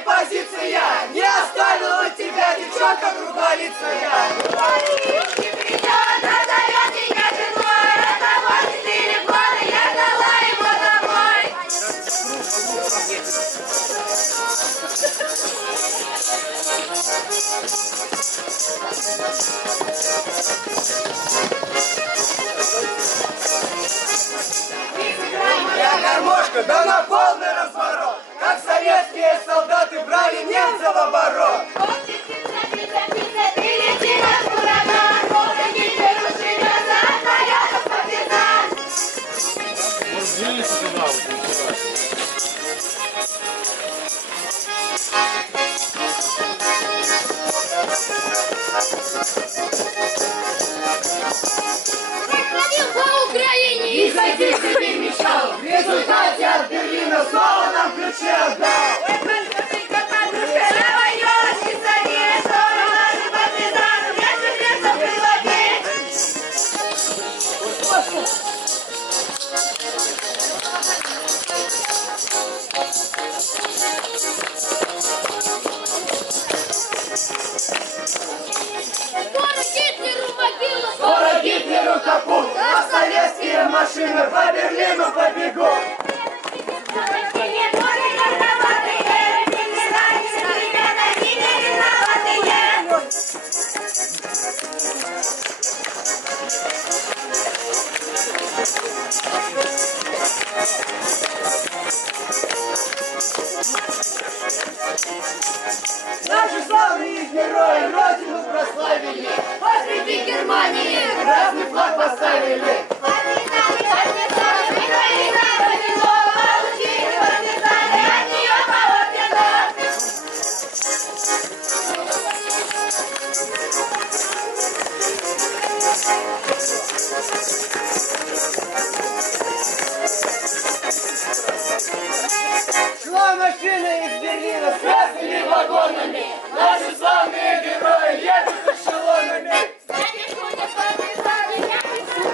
своей позиции я не оставила тебя, девчонка круглолицая. Полички придет, назовет тебя женой, это вот 4 года я ждала его домой. Моя гармошка, да на полный разворот, как советские солдаты брали немцев в оборот. Ты лети над ураган, полный Гитлер ушибется, от снарядов партизан. Ходил по Украине И зайти себе мечтал, в результате от Берлина снова нам ключи отдал. ой, подружка, подружка, на войне не сади, что наши партизаны, я чужезом приводи. Скоро Гитлеру могила, Скоро Гитлеру капут, а советские машины по Берлину побегут. Наши славные герои родину прославили, Посреди Германии красный флаг поставили. партизаны, Украина, Родину получили партизаны, от нее ордена. Шла машина из Берлина с красными вагонами. Наши славные герои едут эшелонами. Я пишу не партизаны, я пишу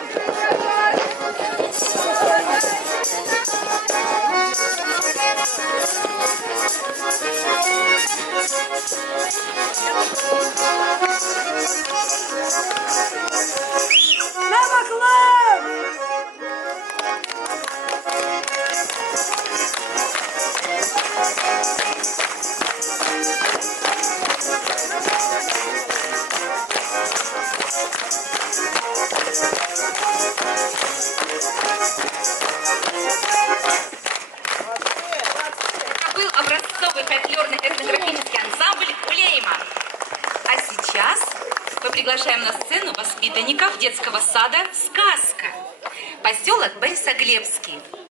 На баклан! Был образцовый фольклорно-этнографический ансамбль «Улейма». А сейчас мы приглашаем на сцену воспитанников детского сада «Сказка». Поселок Борисоглебский.